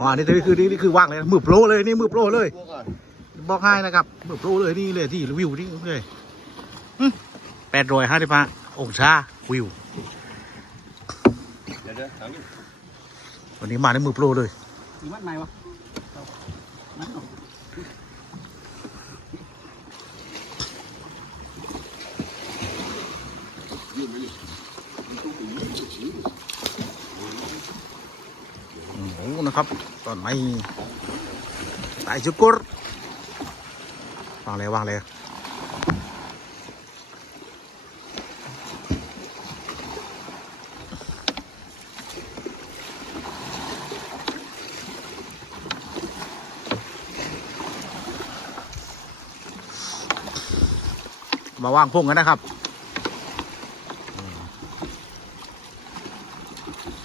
อ๋อนี่นี่คือนี่นี่คือว่างเลยนะมือโปรเลยนี่มือโปรเลยบอกให้นะครับมือโปรเลยนี่เลยที่วิวนี่เลยแปดร้อยห้าสิบห้าองศาวิววันนี้มาในมือโปรเลย มีมัดไหมวะมัดเอาโอ้โหนะครับ ตอนไม่ตายชุกุรวางเลยวางเลยมาวางพงกันนะครับ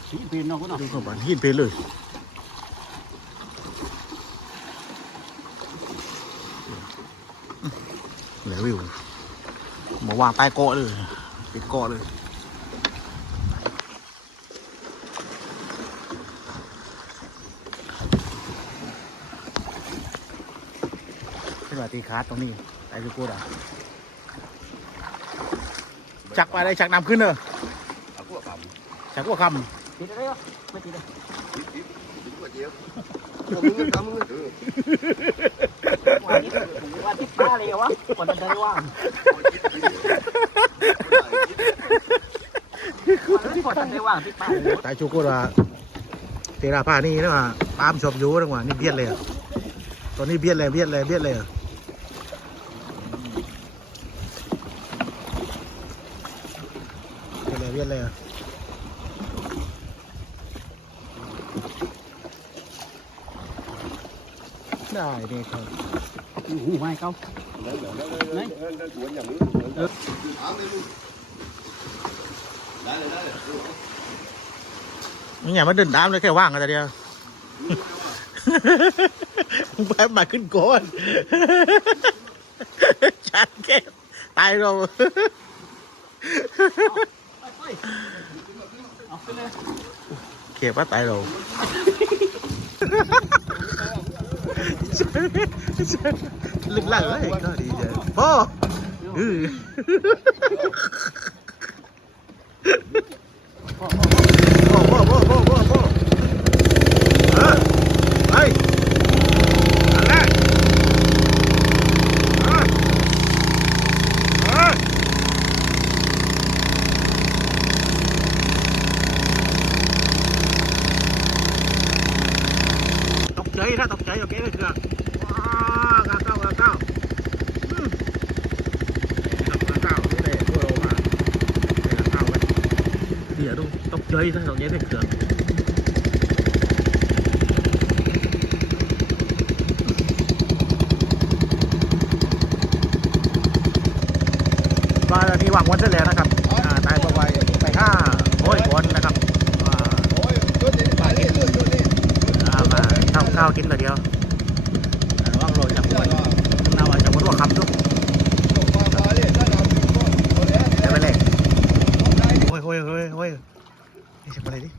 สีปีนเนาะคุณเนาะดูเข้าไปหินเพลเลย เหลือวิวมาวางใต้เกาะเลยปิดเกาะเลยขึ้นมาตีคาร์ตรงนี้ไอ้ลูกกูดอะชักไปได้ชักนำขึ้นเนอะชักหัวคำติดอะไรวะไม่ติดเลยว่านี่ผมว่าติดป้าเลยวะ ก่อนจะได้ว่างก่อนจะได้ว่างติดป้าเลยตายชูกูว่าเทราผ้านี่นะว่าปามชอบอยู่นะว่านี่เบียดเลยอะตอนนี้เบียดเลยเบียดเลยเบียดเลยอะเบียดเลยเบียดเลยอะได้นี่ครับหูไม่เขา นี่อย่ามาเดินตามเลยแค่ว่างกันแต่เดียวไปมาขึ้นก่อนชันแค่ตายเราเอาขึ้นเลยเขียบว่าตายเรา ลึกลั่นเลยก็ดีใจพ่อเออพ่อพ่อพ่อพ่อพ่อพ่อเออไปอันแรกเออเออตกใจถ้าตกใจโอเคเลยคือว้าวกาเก้ากาเก้าอืมกาเก้านี่เลยตัวเรามากาเก้าไปเดี๋ยวดูตกใจถ้าตกใจเลยคือ อันนี้วางวันเสร็จแล้วนะครับอ่าตายบอกไว้ไปห้าโอ้ยคนนะครับอ่า โอ้ยตัวนี้ไปเลยตัวนี้ อ่ามาข้าวข้าวกินแต่เดียวอ่าว่างโรยจากหัวน่าว่าจะหมดว่าคำทุก มาเลยถ้าเราตัวนี้ เดี๋ยวไปเลยโอ้ยโอ้ยโอ้ยโอ้ยนี่จะไปอะไรดิ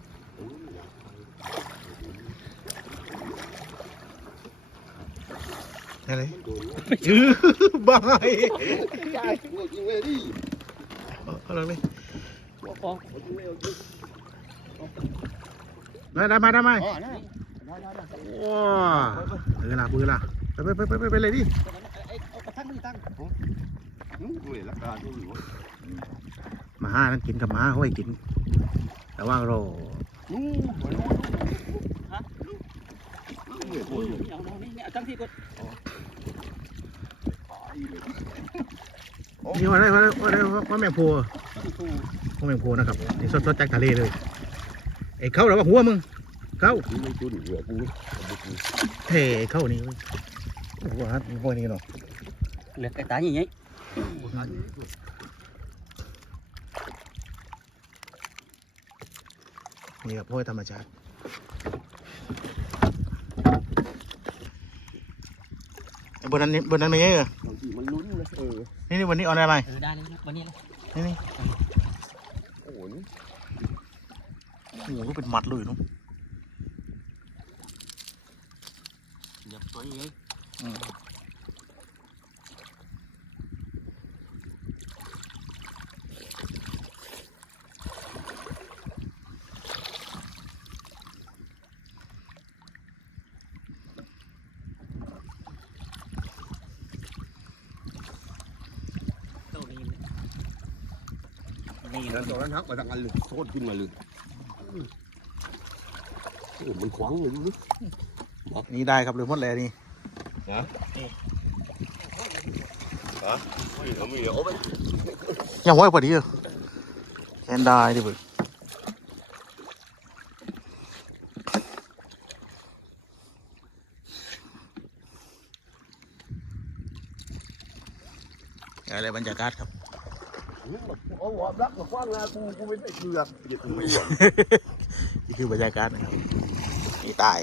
อะไร อื้อบาไอ้ใช่จริงเลยดิเอาเลยหัวฟองได้ได้มาได้มอ๋อนะว้าเออละปืนละไปไปไปไปไปเลยดิมาหมานั่นกินกับหมาห้อยกิน แต่ว่าเรอ ยเอาเอานี่เอาตั้งที่กดนี่ว่าได้ว่าได้ว่าได้ว่าแมงโพถูกว่าแมงโพนะครับนี่สดๆจากทะเลเลยไอ้เข้าหรือว่าหัวมึงเข้าไม่จุดเหลือกูเฮ้เข้านี่เว้ยหัวฮัทหัวนี่เนาะเหลือไก่ตายอย่างงี้นี่ครับห้วยธรรมชาติบนนั้นนี่บนนั้นไม่ใช่เหรอ นี่นี่วันนี้เอาอะไรเออได้เลยวันนี้เลยนี่นี่โอ้โหโอ้โหเป็นมัดเลยเนาะ เดี๋ยวตัวนี้ อืมตัวนี้นี่ แล้วตอนนั้น ทักมาทางอันเลยโคตรขึ้นมาเลยโอ้มันขวางเลยดูนี่ได้ครับเลยหมดเลยนี่เอามีเอาไปยังไหวพอดีเหรอแคนได้ดิเบิดอะไรบรรยากาศครับ เอาหัวรักกับกว้างงากูกูไม่ได้เกลือเดี๋ยวกูไม่หวนี่คือบรรยากาศนะครับนี่ตาย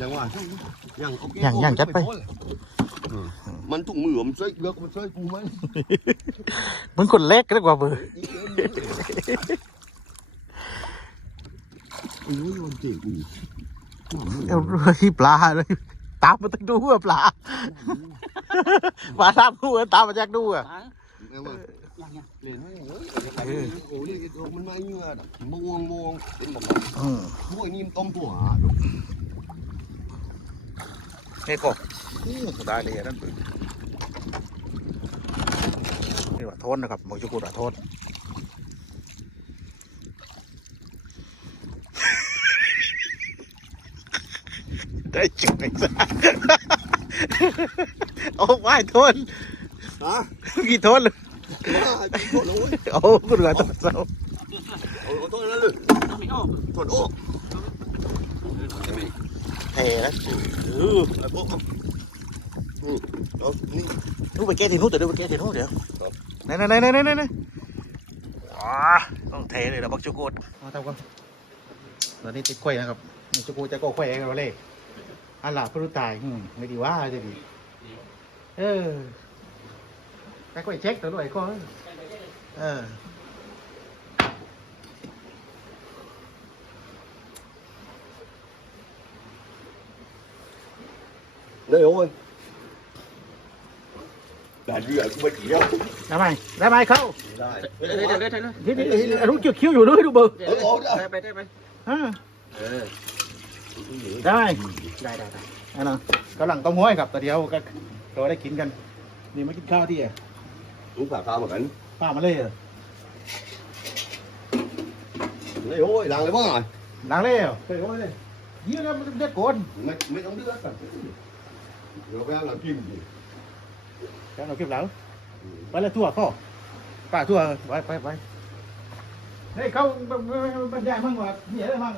ยังว่ายังโอเคยังยังจัดไปมันถุงมือมันช่วยเลือกมันช่วยกูไหมมันคนเล็กเรียกว่าเบอร์อุ้ยมันเจ๋งกูเอาที่ปลาเลยตามมาตั้งดูว่าปลาปลาตามดูตามมาจากดูอะตายแม่ว่ายังยังเล่นให้เอ้ยโอ้ยมันมาเงื่อมวงมวงเป็นแบบอืมพวกนี้ต้มตัวนี่พอได้เลยนั่นปืนนี่ว่าโทษนะครับบอกจะกูด่าโทษได้จุดไอ้สัสโอ้ไม่โทษฮะกี่โทษเลย ว่าจีโทษเลยโอ้กูเหลือตัวเศร้าโอ้โทษนั่นเลยต้องไม่ออกโทษโอ้เท่แล้วเออไอ้พวกเอานี่นู้ไปแก้ที่นู้นเดี๋ยวไปแก้ที่นู้นเดี๋ยวไหนไหนไหนไหนไหนไหนว้าต้องเทเลยนะบักจูกูดมาทำก่อนตอนนี้ติดไข่นะครับนี่จูกูจะก็ไข่เองเราเลยอันหลับผู้ตายไม่ดีว่าจะดีเออ ไปไข่เช็คตัวด้วยก็เออ đây ôi là gì ở bên kia ได้ไหมได้ไหมเข้า đây เดี๋ยวเดี๋ยวเดี๋ยวเดี๋ยวที่นี่รู้จุดคิ้วอยู่ด้วยดูเบอร์เดี๋ยวได้ไปได้ไปฮะ Ờ. ได้ได้ได้ได้อันนั้นกำลังต้มห้อยครับแต่เดียวก็เราได้กินกัน นี่มากินข้าวที่ uống cà phao mà cảnh ป้ามาเลยเหรอ đây ôi làm cái bó rồi ล้างเลยเหรอเฮ้ยโอ้ยเยี่ยมแล้วมันเด็กโกน mấy mấy ông đứa cả rồi bây giờ làm kim gì แล้วเราเก็บแล้วไปเลยทั่วพ่อป้าทั่วไปไปไปเฮ้ยเขาบรรยายมั่งว่าเหี้ยอะไรมั่ง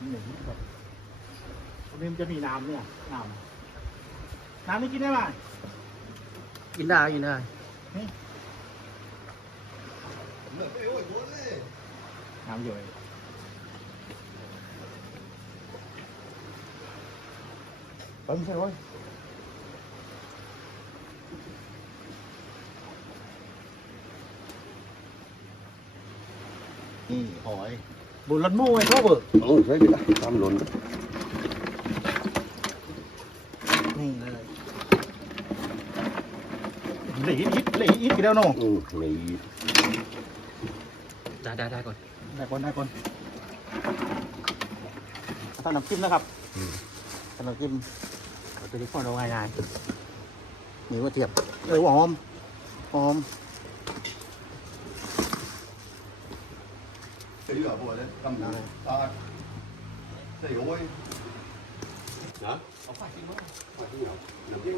นี่ครับตรงนี้มันจะมีน้ำเนี่ยน้ำน้ำนี่กินได้ไหม กินได้กินได้ฮน้ำอยู่ไปไม่ใช่ไหมนี่หอยบุญรันมู่ไอ้เขาเบิก เออใช่ดิตามหล่น นี่เลย เลยอิดเลยอิดกี่เดียวน้องอืมนี่ได้ได้ได้ก่อน ได้ก่อนได้ก่อนทำน้ำจิ้มนะครับทำน้ำจิ้มเอาตัวนี้ก่อนเราง่ายๆมีว่าเทียบเออหอมหอมใช่หอพวกนี้ตำหนักตาใช่โอ้ยนะเอาผ้าทิ้งไว้ผ้าทิ้งเอน้ำทิ้ง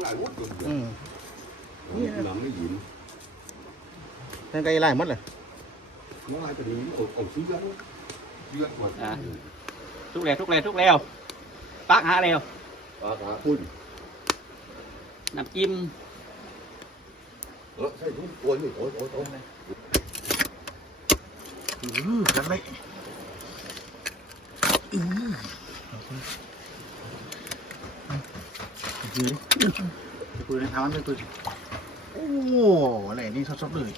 หลายวุ้นอืมน้ำไม่หยินนั่นไก่ไล่หมดเลยน้องไอ้ตัวนี้เอาเอาซื้อเยอะเยอะหมดอะทุกแล้วทุกแล้วทุกแล้วปักหาแล้วปลาขาพุ่นน้ำจิ้มเออใช่ทุกตัวนี่โอ้ยโอ้ยโอ้ยอือกันเลยอือยืนปืนทำมันเป็นปืนโอ้อะไรนี่สดๆเลย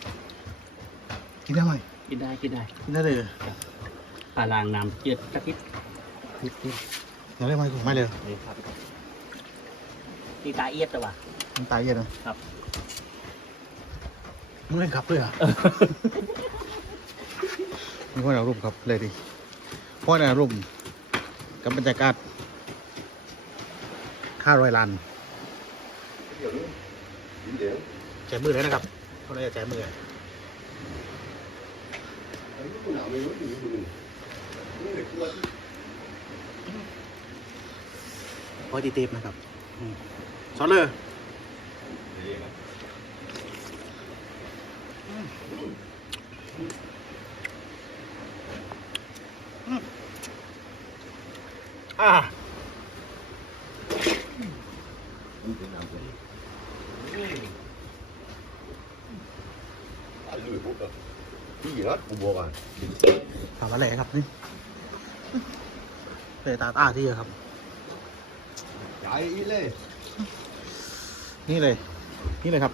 กินได้ไหมกินได้กินได้กินได้เลยปลาลางน้ำเจือดสักนิดเดี๋ยวได้ไหมกูไม่เลยเลยครับตีตาเอียดแต่ว่ามันตายเย็นนะครับมึงเล่นขับด้วยเหรอะมึงว่าเรารุมครับเลยดิเพราะเรารุมกับบรรยากาศค่ารอยลัน เดี๋ยวนี้ยินเดี๋ยว แจมือเลยนะครับเขาเลยจะแจมือไอ้ผู้หนาวไม่รู้อยู่อยู่นี่เด็กตัวพอตีเต็มนะครับอืมซอสเลย อ่า ไอ้ลุยพวกนี่นะกู บอกอะถามอะไรครับนี่เลยตาตาที่ครับใหญ่อีเลย นี่เลย นี่เลยครับ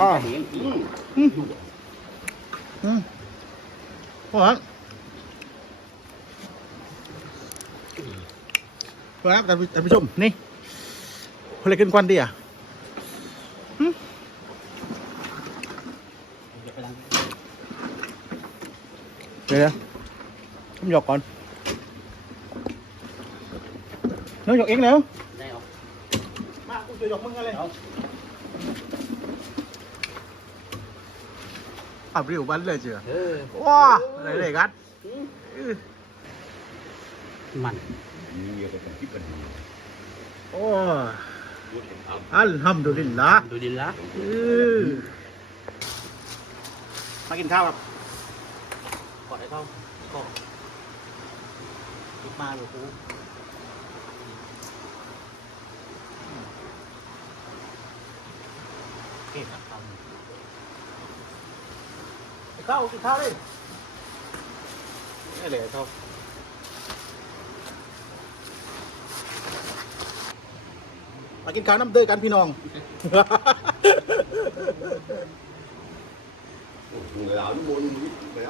อ่าอืมอืมโอ้โหครับท่านผู้ท่านผู้ชมนี่คนเลยขึ้นควันดีอะ ดี๋ยวนะผมหยอกก่อนน้องหยอกเองแล้วได้เอามากูจะหยอกมึงอะไรอับริวบันเลยเจือเออว้าอะไรเลยกันอื้อมันนี่ก็ต้องคิดกันดีโอ้อัลฮัมดุลิลละดูดินละอื้อมากินข้าวครับก อดให้เขาก็มาเลยกูเก่งครับข้าวกินข้าวดินี่เลยข้ามากินข้าวน้ำเดือกันพี่น้อง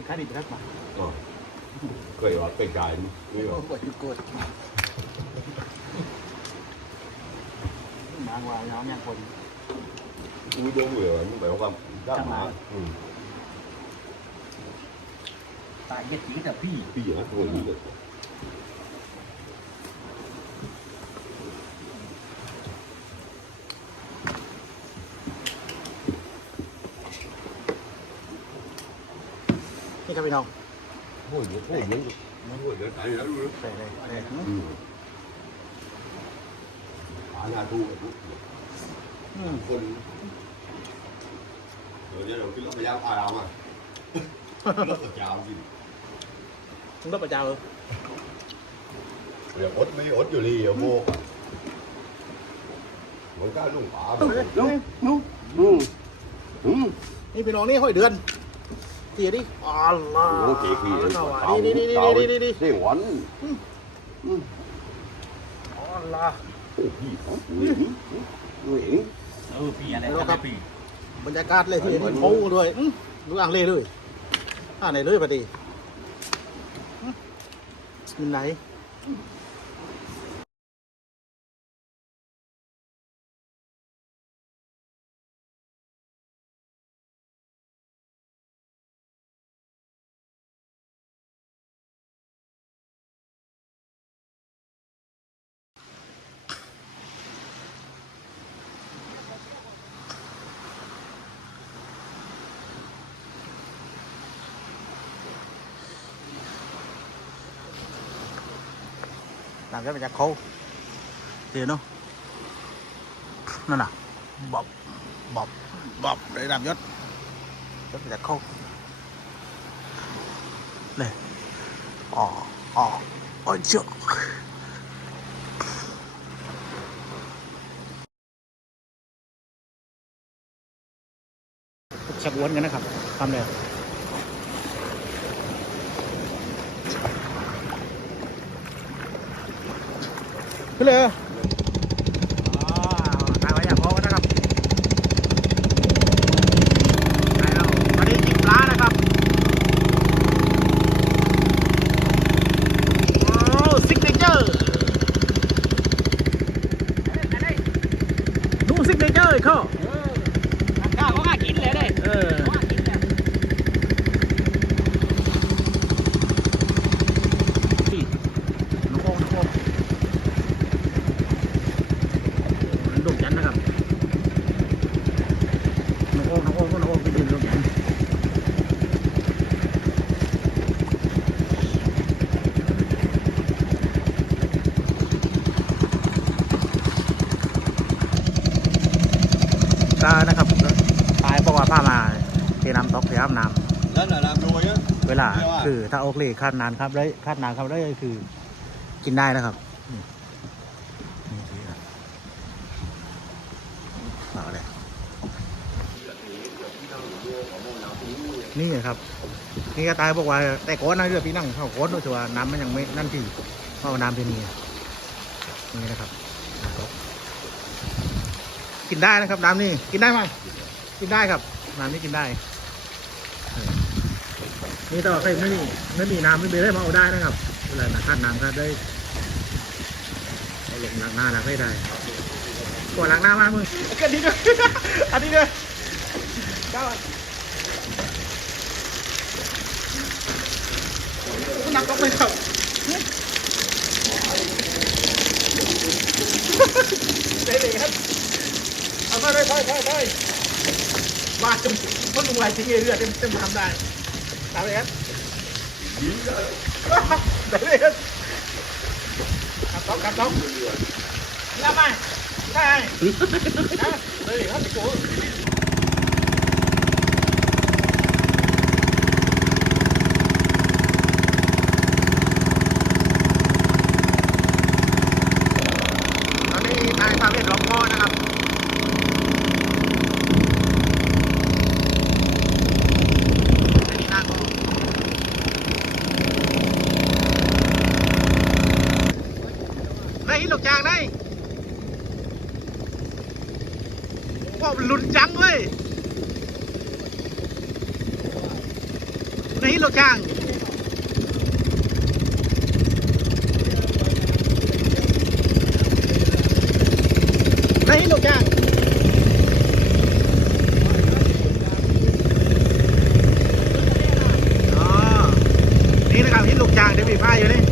นคดีไปรับมาอ๋อเคยว่าไปจ่ายนี่โอ้ว่าโหจุดเกิดบางว่าน้ำยังคนอุ้ยโดน เลยว่ะมันแบบว่าด้ามหมาอืมตายเย็ดจีแต่พี่ พี่เหรอตัวนี้เลยนี่ครับพี่น้องโอ้ยโอ้ยมันโอ้ยเดี๋ยวตายแล้วรู้ใส่เลยใส่อืมหาหน้าทูกับทุกอืมคน เดี๋ยวเราขึ้นรถพยายามอาเราอะรถยาวสิมึงต้องประจาเออเดี๋ยวอดไม่อดอยู่ดีอะโบกมันกล้าลุ่งป่าไปนุ่งนุ่งอืมอืมนี่พี่น้องนี่ห้อยเดือนเกียดิอ๋อล่ะโอ้เก๋ขี้นี่นี่นี่นี่นี่นี่เสียงหวานอืมอ๋อล่ะโอ้พี่อ๋อนี่นี่นี่เออปีอะไรกันปี บรรยากาศเลยที่นี่โม้ด้วยอื้อดูอ่างเลยเลยอ่าไหนเลยพอดีอื้อมันไหน ตามกันมาจากเขาเดี๋ยวเนาะนั่นน่ะบอบบอบบอบได้ดามยศยศมาจากเขาเลยอ๋ออ๋ออ๋อเจ้าชักวนกันนะครับทำเลย ขึ้นเลยอ๋อตายไว้อย่างพอกันนะครับตายแล้ววันนี้กินปลานะครับ โอ้ซิกเนเจอร์นู่นซิกเนเจอร์เขา ข้าวก็ง่ากินเลยเด้ เออ ง่ากินเลย ที่น้องโอ้น้องโอ้นั่นดงจันทร์นะครับน้องโอ้น้องโอ้ก็น้องโอ้ไปยืนดงจันทร์ก็นะครับตายเพราะว่าผ้ามาเทน้ำตกเทน้ำน้ำ นั่นน่ะน้ำรวยอะ เวลาคือ ถ้าโอเคคาดนานครับได้คาดนานครับได้คือ กินได้นะครับนี่นี่คือเอาเลยนี่ครับ นี่ก็ตายบอกว่า แต่ก้อนนะเรือพี่นั่งเข้าก้อนโดยที่ว่าน้ำมันยังไม่นั่นที่เพราะน้ำเป็นนี่นี่นะครับ กินได้นะครับ น้ำนี่กินได้ไหมกินได้ครับ น้ำนี้กินได้ นี่ต่อใครไม่มีไม่มีน้ำไม่มีได้มาเอาได้นะครับเวลาหนักขั้นน้ำก็ได้เอาลงล้างหน้าล้างให้ได้กดล้างหน้ามากมึงอันนี้ด้วยอันนี้ด้วยก้าวหนักก็ไม่ครับเด็กๆครับเอาไปไปไปไปไปบ้าจนมันลงไหลจริงเรือเต็มเต็มทำได้ ตามไปครับได้เลยครับขับต้องขับต้องแล้วมาได้นะเลยครับพี่โก้ตอน ลุ้นจังเว้ยนี่ลูกจ้างนี่ลูกจ้างอ๋อนี่นะครับที่ลูกจ้างเดี๋ยวมีผ้าอยู่นี่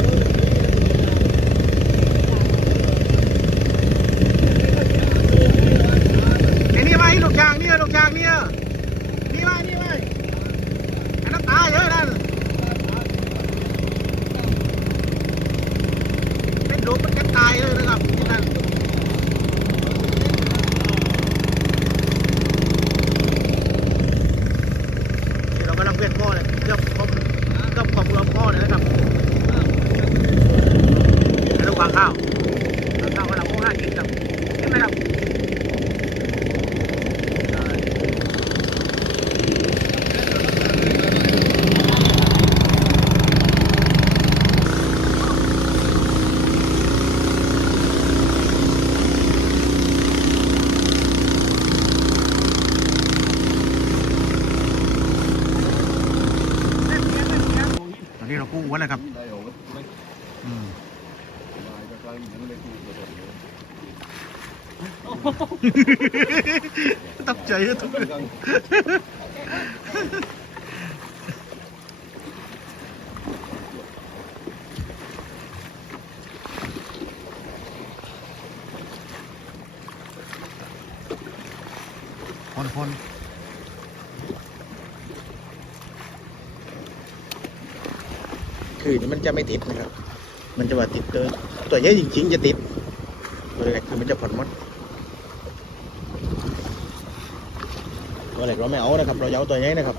ไอ้นี่ไหมลูกยางเนี่ยลูกยางเนี่ยนี่ไหมนี่ไหมอันนั้นตายเยอะนั่นเป็นห ลุมมันกันตายเลยนะครับที่นั่นเรากำลังเปลี่ยนข้อเลยเกือบครบเกือบครบรวมข้อเลยนะครับแล้ววางข้าววางข้าวกำลังโค้งห้ากินครับเห็นไหมครับ ตอนนี้เรากู้ไว้แล้วครับ đây rồi อืม Ngoài cho con những cái khu rồi ตกใจทุกคนคนคนคือมันจะไม่ติดนะครับ มันจะว่าติดตัวตัวใหญ่จริงๆจะติดตัวเล็กคือมันจะผ่อนมด ตัวเล็กเราไม่เอานะครับ เราเอาตัวใหญ่นะครับ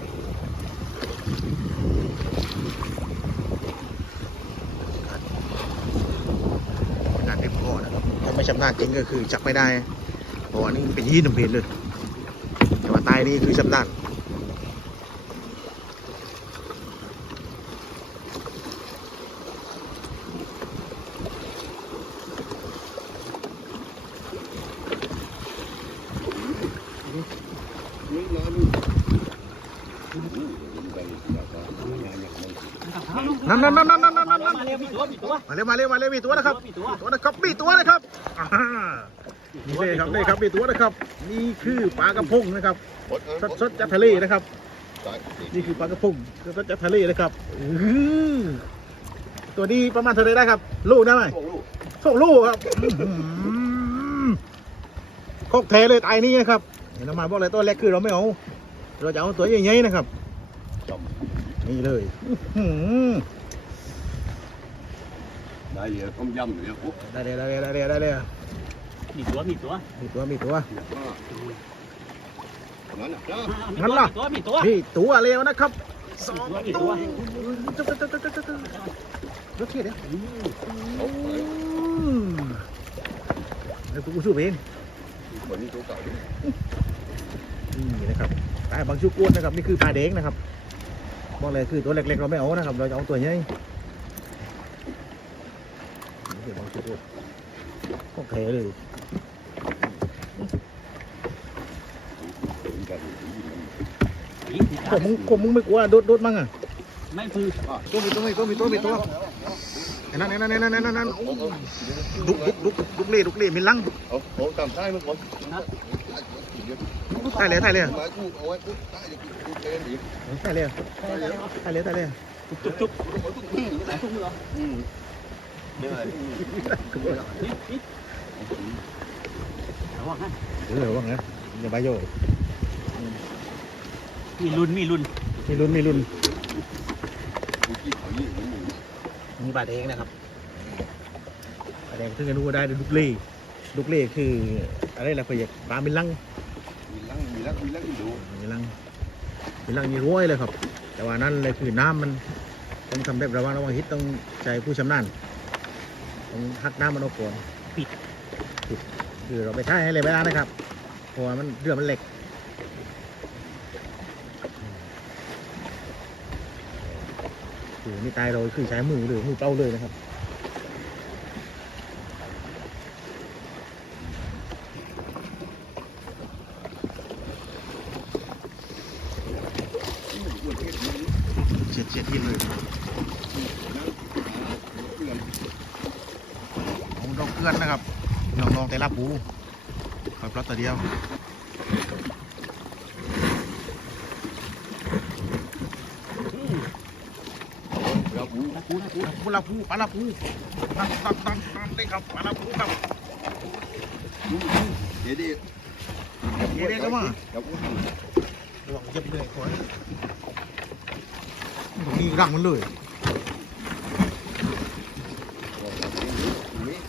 งานเต็มข้อนะถ้าไม่ชำนาญจริงก็คือจับไม่ได้เพราะอันนี่เป็นยี่หนุ่มเพลเลยแต่ว่าตายนี่คือชำนาญ นั่นนั่นนั่นนั่นนั่นนั่นนั่นมาเร็วมีตัวมีตัวมาเร็วมาเร็วมาเร็วมีตัวนะครับมีตัวนะครับมีตัวนะครับนี่เลยครับนี่ครับมีตัวนะครับ นี่คือปลากระพงนะครับสดสดจากทะเลนะครับ นี่คือปลากระพงสดจากทะเลนะครับตัวนี้ประมาณเท่าไรได้ครับ ลูกได้ไหมสองลูกครับโคกเทเลยตายนี่นะครับเห็นมันบอกเลยตัวเล็กคือเราไม่เอาเราจะเอาตัวใหญ่ๆนะครับนี่เลย อื อหือ Đây giờ không dâm nữa Út ได้เลยได้เลยได้เลยได้เลยมีตัวมีตัวมีตัวมีตัว Nó nè đó งั้นล่ะมีตัวมีตัวนี่ตัวเร็วนะครับสองมีตัตัววจุ๊บจุ๊บจุ๊บจุ๊บจุ๊บจุ๊บรถเทียเดี๋ยวอืมเดี๋ยวกูสู้เอง Bệnh chỗ cậu นี่นะครับปลาบางชุกวนนะครับนี่คือปลาเด้งนะครับบอกเลยคือตัวเล็กๆเราไม่เอานะครับ เราจะเอาตัวใหญ่นี่คือ บางชุกวนโอเคเลยผมมึงผมมึงไม่กลัวโดดโดดมั้งอะไม่คือตัวมีตัวมีตัวมีตัวมีตัวไอ้นั่นไอ้นั่นไอ้นั่นไอ้นั่นไอ้นั่นดุกดุกดุกดุกเล่ดุกเล่มีลัง Ủa, ủa, tầm thái mới con ถ่ายเลยถ่ายเลย Mà cu, ủa, cu, thái thì cu, cu, cái gì? ถ่ายเลยถ่ายเลยถ่ายเลยจุ๊บจุ๊บ Ủa, cu, cu, cái này. ทุกมือ Ừ. Đây này. นี่นี่ระวังนะเดี๋ยวว่าไงอย่าไปโยมีลุ้นมีลุ้นมีลุ้นมีลุ้น Cu, chi khỏi gì nữa mình. มีปลาแดงนะครับปลาแดงซึ่งกันดูได้ดุกเล่ดุกเล่คืออะไรล่ะเพื่อนปลามีลัง Mì lăng, mì lăng, mì lăng gì đủ. มีลังมีลังมีร้อยเลยครับ แต่ว่านั่นเลยคือน้ำมันต้องทำแบบระวังระวังฮิตต้องใจผู้ชำนาญ ต้องหักน้ำมันออกก่อนปิดปิดคือเราไปท่ายให้เลยไม่ได้นะครับเพราะว่ามันเรือมันเหล็กคือไม่ตายเราคือใช้มือเลยมือเป้าเลยนะครับ ฉียดเฉียดที่เลยของดอกเกลือนนะครับน้องๆแต่ละปูคอยปลอ ตตัวเดียวเราปูนะกูนะกูปลาปูปลาปูตั้งตั้งตั้งตั้งได้ครับปลาปูครับเดี๋ยวดิเดี๋ยวก็มาเดี๋ยวกูทระวังเจ็บเลยก่อนตรงนี้รังมันเลยำนี่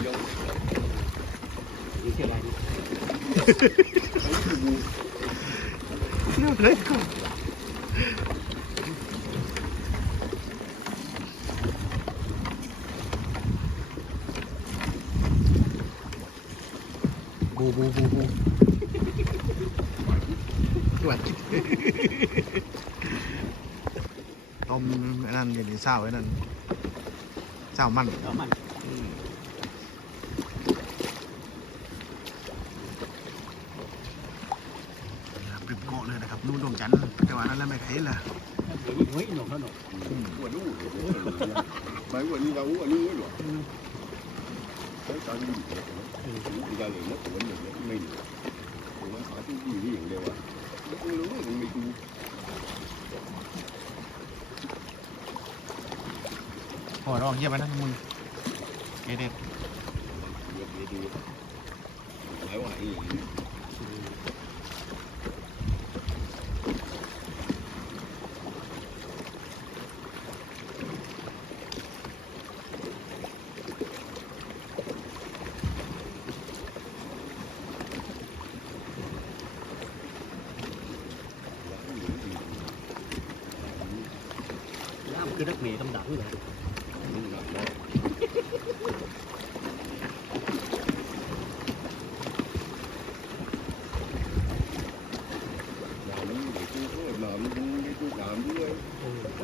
เดี๋ยวโยน นี่เท่าไรนี่ เลือกเลยก็บูบูบูบูตรวจต้มไอ้นั่นอย่างนี้เศร้าไอ้นั่นเศร้ามัน เอามัน ปริบเกาะเลยนะครับนู่นดวงจันทร์แต่ว่านั้นแล้วไม่เคยล่ะเฮ้ยหนุ่มขาหนุ่มหัวนู่นไม่หัวนี่เราหัวนี่หรอใช้การดีเลยอีกอย่างหนึ่งนะตัวหนึ่งไม่หนึ่งผมว่าหาที่ดีนี่อย่างเดียวอะไม่รู้มันไม่ดูโอ้ยร้องเยี่ยมไปนะมึงเด็ดเดี๋ยวดูหลายวันอีก น้ำคือนักเมย์ดำๆเลย làm để tôi có làm để tôi làm ด้วย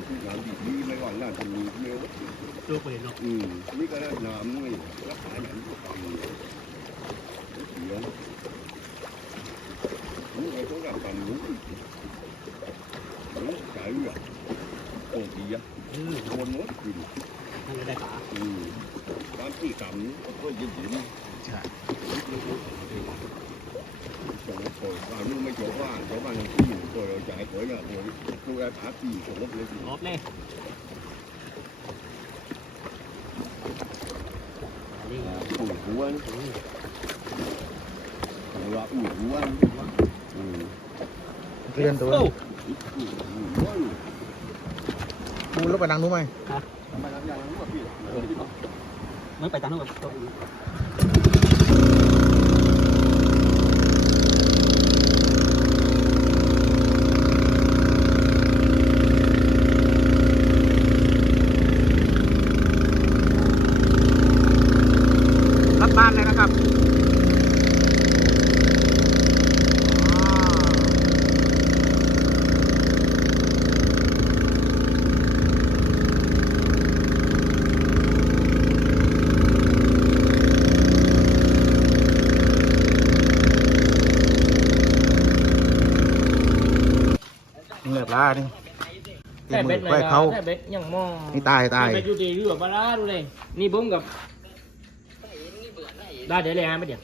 tôi làm gì đi mấy bạn làm thì nhiều bất ดูไปเนาะ ừ mấy cái đó làm người rất phải nhận của toàn người rất nhiều những người có làm toàn đúng đúng cái rồi còn gì á อืม còn mất gì นั่นก็ได้ขา ừ đám chỉ cầm có gì điểm ใช่ trồng một hồi vào nhưng mấy chỗ qua chỗ qua làm cái gì rồi rồi chạy khỏi nhà rồi cô ra thả gì trồng một lên ลบเลยนี่ ủi cú anh rồi ủi cú anh ừ เก ลือนตัวโอ้ ủi cú anh ปูแล้วไปนั่งนู้นไหม Mày làm nhà nó mà bị ไม่ไปตามนู้นกับตัวอื่น รับบ้านเลยนะครับเหลือปลาดิเต็มมือ ไปเขาได้เบ็ดยังมองนี่ตายตายเบ็ดอยู่ดีเรือปลาร้าดูเลยนี่บุ้มกับได้เดี๋ยวเลยฮะไม่เดี๋ยว